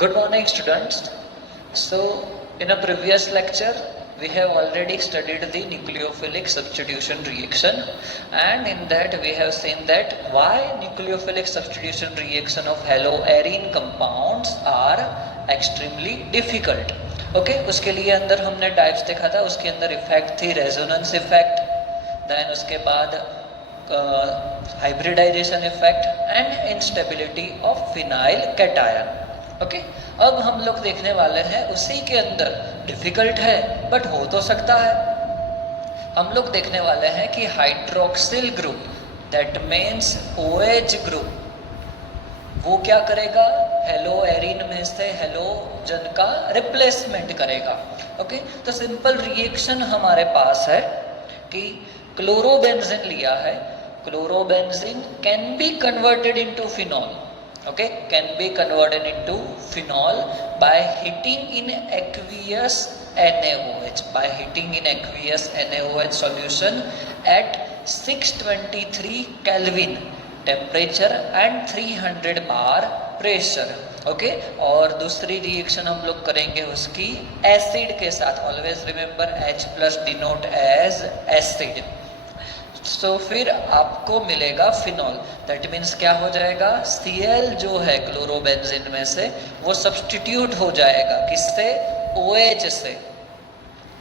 Good morning, students. So, in a previous lecture, we have already studied the nucleophilic substitution reaction, and in that we have seen that why nucleophilic substitution reaction of haloarine compounds are extremely difficult. Okay, उसके लिए अंदर हमने types देखा था, उसके अंदर effect थी resonance effect, then उसके बाद hybridization effect and instability of phenyl cation. Okay, अब हम लोग देखने वाले हैं उसी के अंदर डिफिकल्ट है बट हो तो सकता है. हम लोग देखने वाले हैं कि hydroxyl group that means OH group वो क्या करेगा, हेलोएरिन में से हेलोजन का रिप्लेसमेंट करेगा. ओके, तो सिंपल रिएक्शन हमारे पास है कि क्लोरोबेंजीन लिया है, chlorobenzene can be converted into phenol. Okay, can be converted into phenol by heating in aqueous NaOH, by heating in aqueous NaOH solution at 623 Kelvin temperature and 300 bar pressure. Okay, और दूसरी reaction हम लोग करेंगे उसकी acid के साथ. Always remember H plus denote as acid. तो फिर आपको मिलेगा फिनॉल. दैट मीन्स क्या हो जाएगा, Cl जो है क्लोरोबेंजीन में से वो सब्सटीट्यूट हो जाएगा किससे, OH से.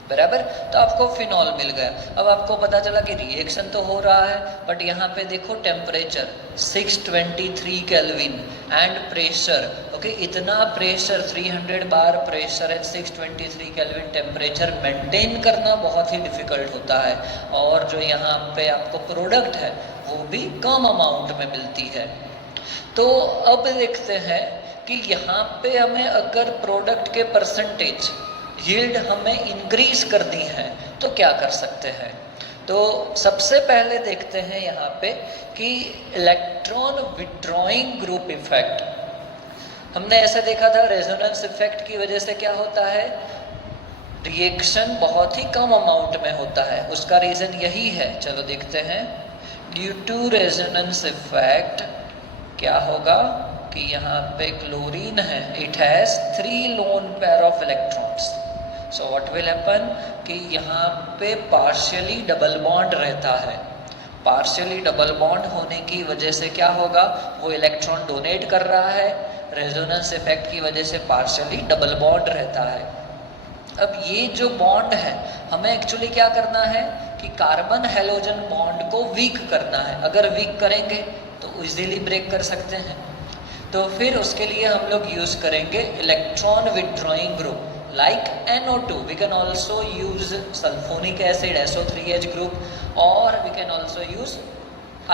बराबर, तो आपको फिनॉल मिल गया. अब आपको पता चला कि रिएक्शन तो हो रहा है बट यहाँ पे देखो temperature 623 kelvin and pressure. Okay, इतना pressure 300 bar pressure and 623 kelvin temperature maintain करना बहुत ही डिफिकल्ट होता है. और जो यहाँ पे आपको प्रोडक्ट है वो भी कम अमाउंट में मिलती है. तो अब देखते हैं कि यहाँ पे हमें अगर प्रोडक्ट के परसेंटेज यील्ड हमें इंक्रीज करनी है तो क्या कर सकते हैं. तो सबसे पहले देखते हैं यहाँ पे कि इलेक्ट्रॉन विड्रॉइंग ग्रुप इफेक्ट. हमने ऐसा देखा था रेजोनेंस इफेक्ट की वजह से क्या होता है, रिएक्शन बहुत ही कम अमाउंट में होता है. उसका रीजन यही है, चलो देखते हैं. ड्यू टू रेजोनेंस इफेक्ट क्या होगा कि यहाँ पे क्लोरीन है, it has 3 lone pair of electrons. So what will happen कि यहाँ पे पार्शियली डबल बॉन्ड रहता है. पार्शियली डबल बॉन्ड होने की वजह से क्या होगा, वो इलेक्ट्रॉन डोनेट कर रहा है. रेजोनेंस इफेक्ट की वजह से पार्शियली डबल बॉन्ड रहता है. अब ये जो बॉन्ड है हमें एक्चुअली क्या करना है कि कार्बन हेलोजन बॉन्ड को वीक करना है. अगर वीक करेंगे तो इजीली ब्रेक कर सकते हैं. तो फिर उसके लिए हम लोग यूज करेंगे electron withdrawing group like NO2. We can also use sulfonic acid SO3H group, or we can also use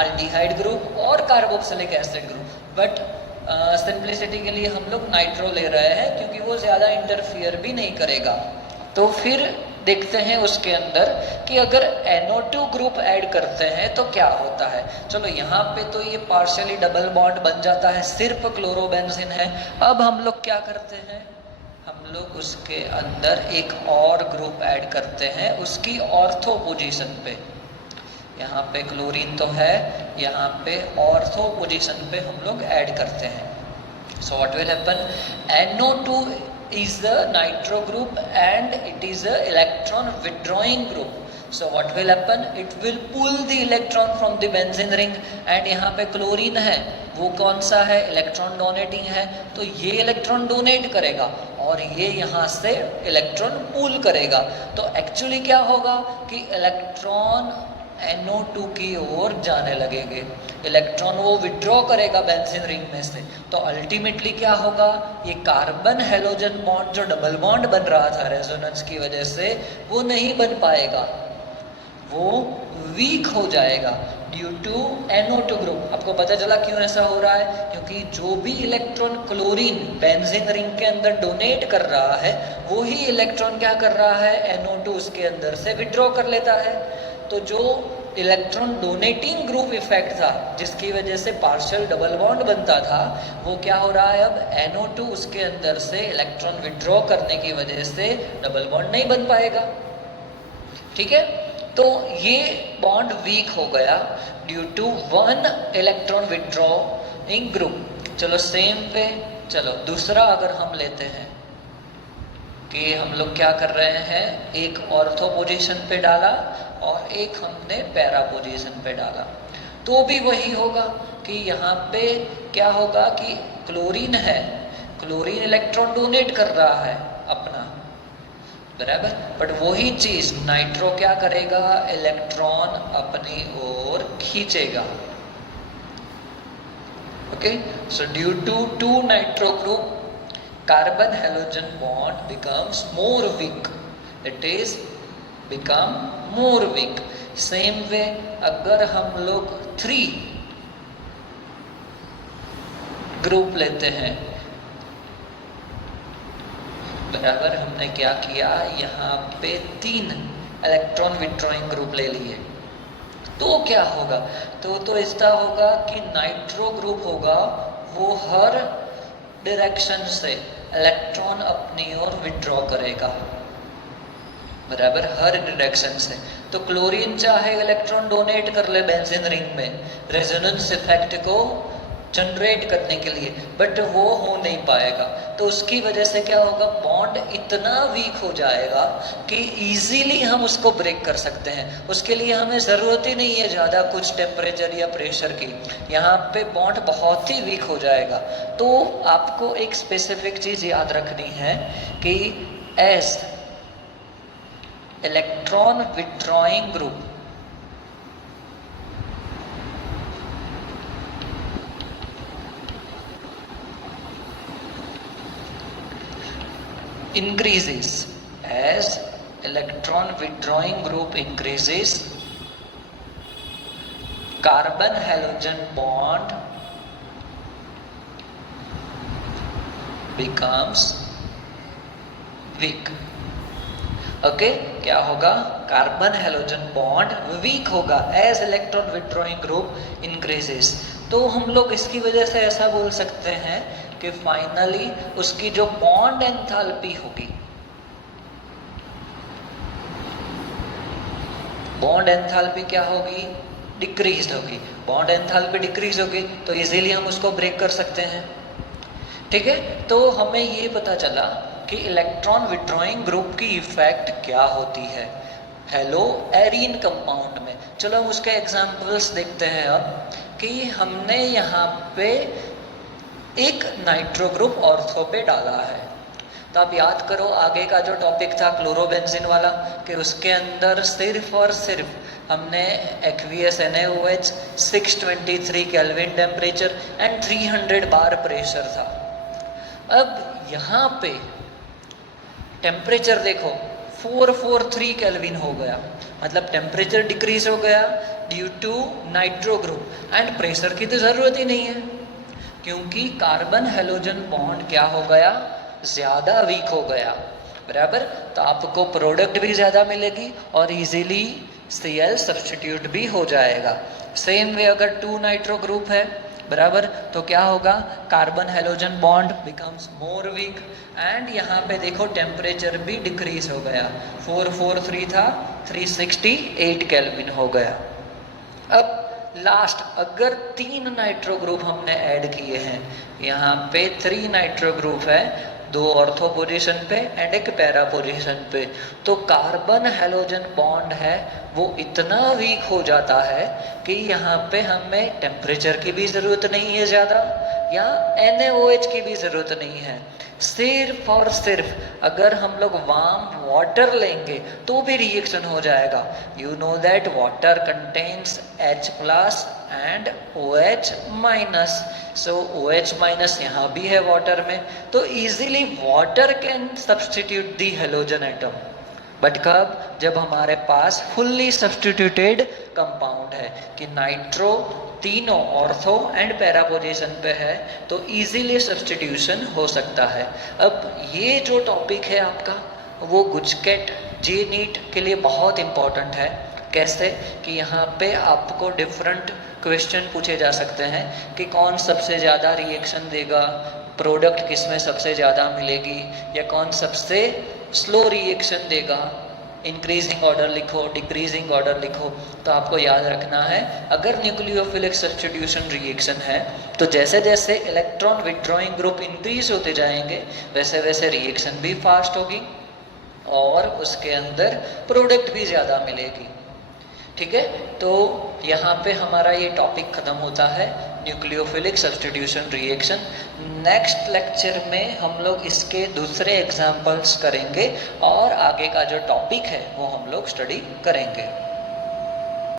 aldehyde group और carboxylic acid group. But simplicity के लिए हम लोग नाइट्रो ले रहे हैं क्योंकि वो ज़्यादा इंटरफियर भी नहीं करेगा. तो फिर देखते हैं उसके अंदर कि अगर NO2 ग्रुप ऐड करते हैं तो क्या होता है. चलो यहाँ पे तो ये पार्शियली डबल बॉन्ड बन जाता है, सिर्फ क्लोरोबेंजीन है. अब हम लोग क्या करते हैं, हम लोग उसके अंदर एक और ग्रुप ऐड करते हैं उसकी ऑर्थो पोजीशन पे. यहाँ पे क्लोरीन तो है, यहाँ पे ऑर्थो पोजीशन पे हम लोग ऐड करते हैं. So what will happen, NO2 is the nitro group and it is a electron withdrawing group. So what will happen, it will pull the electron from the benzene ring. and यहाँ पे chlorine है, वो कौन सा है, electron donating है, तो ये इलेक्ट्रॉन डोनेट करेगा और ये यहाँ से इलेक्ट्रॉन पुल करेगा. तो एक्चुअली क्या होगा कि इलेक्ट्रॉन NO2 की ओर जाने लगेंगे. इलेक्ट्रॉन वो विड्रॉ करेगा बेंजीन रिंग में से. तो अल्टीमेटली क्या होगा, ये कार्बन हेलोजन बॉन्ड जो डबल बॉन्ड बन रहा था रेजोनेंस की वजह से वो नहीं बन पाएगा, वो वीक हो जाएगा ड्यू टू NO2 ग्रुप. आपको पता चला क्यों ऐसा हो रहा है, क्योंकि जो भी इलेक्ट्रॉन क्लोरीन बेंजीन रिंग के अंदर डोनेट कर रहा है वो ही इलेक्ट्रॉन क्या कर रहा है, NO2 उसके अंदर से विड्रॉ कर लेता है. तो जो इलेक्ट्रॉन डोनेटिंग ग्रुप इफेक्ट था जिसकी वजह से पार्शियल डबल बॉन्ड बनता था, वो क्या हो रहा है, अब NO2 उसके अंदर से इलेक्ट्रॉन विड्रॉ करने की वजह से डबल बॉन्ड नहीं बन पाएगा. ठीक है, तो ये बॉन्ड वीक हो गया due to 1 electron withdrawing group. चलो सेम पे, चलो दूसरा अगर हम लेते हैं कि हम लोग क्या कर रहे हैं, एक ऑर्थो पोजीशन पे डाला और एक हमने पैरा पोजीशन पे डाला, तो भी वही होगा कि यहाँ पे क्या होगा कि क्लोरीन है, क्लोरीन इलेक्ट्रॉन डोनेट कर रहा है अपना, बराबर, बट वही चीज नाइट्रो क्या करेगा, इलेक्ट्रॉन अपनी ओर खींचेगा। Okay, so due to to nitro group carbon halogen bond becomes more weak, it is become more weak. same way अगर हम लोग 3 ग्रुप लेते हैं, बराबर, हमने क्या किया, यहाँ पे 3 इलेक्ट्रॉन विड्रॉइंग ग्रुप ले लिए, तो क्या होगा, तो ऐसा होगा कि नाइट्रो ग्रुप होगा वो हर डायरेक्शन से इलेक्ट्रॉन अपनी ओर विड्रॉ करेगा, बराबर, हर डायरेक्शन से। तो क्लोरीन चाहे इलेक्ट्रॉन डोनेट कर ले बेंजीन रिंग में रेजोनेंस इफेक्ट को जनरेट करने के लिए, बट वो हो नहीं पाएगा, तो उसकी वजह से क्या होगा, बॉन्ड इतना वीक हो जाएगा कि इजीली हम उसको ब्रेक कर सकते हैं। उसके लिए हमें ज़रूरत ही नहीं है ज़्यादा कुछ टेम्परेचर या प्रेशर की, यहाँ पे बॉन्ड बहुत ही वीक हो जाएगा। तो आपको एक स्पेसिफिक चीज़ याद रखनी है कि as electron withdrawing group increases, as electron withdrawing group increases, carbon halogen bond becomes weak. Okay, क्या होगा, कार्बन हेलोजन बॉन्ड वीक होगा as electron withdrawing group increases. तो हम लोग इसकी वजह से ऐसा बोल सकते हैं कि फाइनली उसकी जो बॉन्ड एंथैल्पी होगी, बॉन्ड एंथैल्पी क्या होगी, डिक्रीज होगी। बॉन्ड एंथैल्पी डिक्रीज होगी तो इजीली हम उसको ब्रेक कर सकते हैं, ठीक है। तो हमें ये पता चला कि इलेक्ट्रॉन विड्रॉइंग ग्रुप की इफेक्ट क्या होती है हेलो एरीन कंपाउंड में। चलो हम उसके एग्जांपल्स देखते हैं अब, कि हमने यहाँ पे एक नाइट्रो ग्रुप ऑर्थो पे डाला है, तो आप याद करो आगे का जो टॉपिक था क्लोरोबेंजीन वाला, कि उसके अंदर सिर्फ और सिर्फ हमने aqueous NaOH 623 kelvin temperature and 300 bar pressure था। अब यहाँ पे टेम्परेचर देखो 443 केल्विन हो गया, मतलब टेम्परेचर डिक्रीज हो गया due to nitro group, and pressure की तो ज़रूरत ही नहीं है क्योंकि कार्बन हेलोजन बॉन्ड क्या हो गया, ज़्यादा वीक हो गया, बराबर। तो आपको प्रोडक्ट भी ज़्यादा मिलेगी और इजीली Cl सब्स्टिट्यूट भी हो जाएगा। सेम वे अगर 2 नाइट्रो ग्रुप है, बराबर, तो क्या होगा, carbon halogen bond becomes more weak, and यहाँ पे देखो टेम्परेचर भी डिक्रीज हो गया, 443 था 368 केल्विन हो गया। अब लास्ट अगर 3 नाइट्रो ग्रुप हमने ऐड किए हैं, यहाँ पे 3 नाइट्रो ग्रुप है, 2 ऑर्थो पोजीशन पे एंड एक पैरा पोजीशन पे, तो कार्बन हेलोजन बॉन्ड है वो इतना वीक हो जाता है कि यहाँ पे हमें टेम्परेचर की भी ज़रूरत नहीं है ज़्यादा, या NaOH की भी ज़रूरत नहीं है। सिर्फ और सिर्फ अगर हम लोग वार्म वाटर लेंगे तो भी रिएक्शन हो जाएगा। You know that water contains H plus and OH minus, so OH minus यहाँ भी है वाटर में, तो easily water can substitute the halogen atom, but कब, जब हमारे पास फुल्ली सब्स्टिट्यूटेड कंपाउंड है कि नाइट्रो तीनों ऑर्थो एंड पैरा पोजीशन पे है, तो इजीली सब्स्टिट्यूशन हो सकता है। अब ये जो टॉपिक है आपका वो गुजकेट जी नीट के लिए बहुत इम्पॉर्टेंट है। कैसे कि यहाँ पे आपको डिफरेंट क्वेश्चन पूछे जा सकते हैं कि कौन सबसे ज़्यादा रिएक्शन देगा, प्रोडक्ट किस में सबसे ज़्यादा मिलेगी, या कौन सबसे स्लो रिएक्शन देगा, इंक्रीजिंग ऑर्डर लिखो, डिक्रीजिंग ऑर्डर लिखो, तो आपको याद रखना है अगर न्यूक्लियोफिलिक सब्स्टिट्यूशन रिएक्शन है तो जैसे जैसे इलेक्ट्रॉन विड्रॉइंग ग्रुप इंक्रीज होते जाएंगे वैसे वैसे रिएक्शन भी फास्ट होगी और उसके अंदर प्रोडक्ट भी ज़्यादा मिलेगी। ठीक है, तो यहाँ पे हमारा ये टॉपिक ख़त्म होता है nucleophilic substitution reaction. Next lecture में हम लोग इसके दूसरे एग्जाम्पल्स करेंगे और आगे का जो टॉपिक है वो हम लोग स्टडी करेंगे।